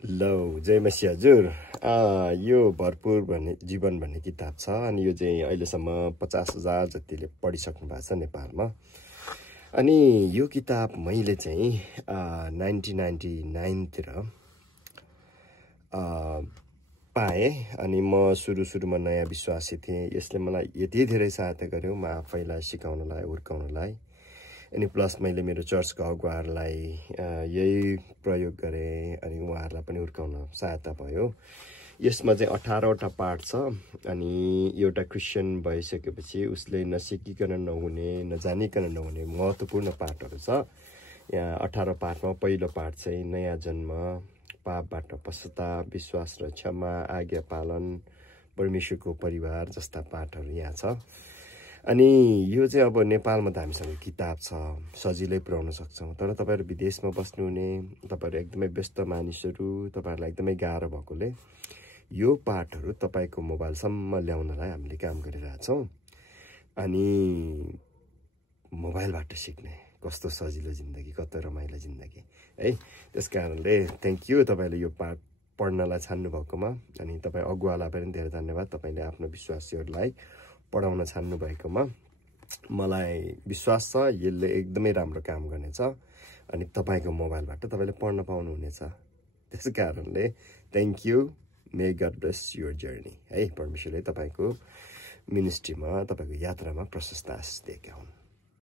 लौ जय मसी हजुर। यो भरपुर भन्ने जीवन भन्ने किताब छ अनि यो चाहिँ अहिलेसम्म 50,000 जतिले पढिसक्नु भएको छ नेपालमा। अनि यो किताब मैले चाहिँ 1999 तिर पाएँ। अनि म सुरुमा नयाँ विश्वासी थिएँ। यसले मलाई यति धेरै सहायता गर्यो म आफैलाई सिकाउनलाई हुर्काउनलाई। अनि प्लस मैले मेरो चर्चको अगुवाहरूलाई यही प्रयोग गरेँ अनि उहाँहरूलाई पनि हुर्काउन सहायता भयो। यसमा चाहिँ 18वटा पाठ छ। अनि एउटा क्रिस्चियन भइसकेपछि उसले नसिकिकन नहुने नजानिकन नहुने महत्त्वपूर्ण पाठहरू छ। यहाँ 18 पाठमा पहिलो पाठ चाहिँ नयाँ जन्म, पापबाट पश्चाताप, विश्वास र क्षमा, आज्ञा पालन, परमेश्वरको परिवार जस्ता पाठहरू यहाँ छ। अनि यो चाहिँ अब नेपालमा त हामीसँग किताब छ, सजिलै पुर्याउन सक्छौँ। तर तपाईँहरू विदेशमा बस्नुहुने, तपाईँहरू एकदमै व्यस्त मानिसहरू, तपाईँहरूलाई एकदमै गाह्रो भएकोले यो पाठहरू तपाईँको मोबाइलसम्म ल्याउनलाई हामीले काम गरिरहेछौँ। अनि मोबाइलबाट सिक्ने कस्तो सजिलो जिन्दगी, कस्तो रमाइलो जिन्दगी है। त्यस कारणले थ्याङ्क यू तपाईँले यो पाठ पढ्नलाई छान्नु भएकोमा। अनि तपाईँ अगुवालाई पनि धेरै धन्यवाद, तपाईँले आफ्नो विश्वासीहरूलाई पढाउन छान्नु भएकोमा। मलाई विश्वास छ यसले एकदमै राम्रो काम गर्नेछ अनि तपाईँको मोबाइलबाट तपाईँले पढ्न पाउनुहुनेछ। त्यस कारणले thank you, may God bless your journey है। परमेश्वरले तपाईँको मिनिस्ट्रीमा, तपाईँको यात्रामा प्रशस्त आशिष दिएका हुन्।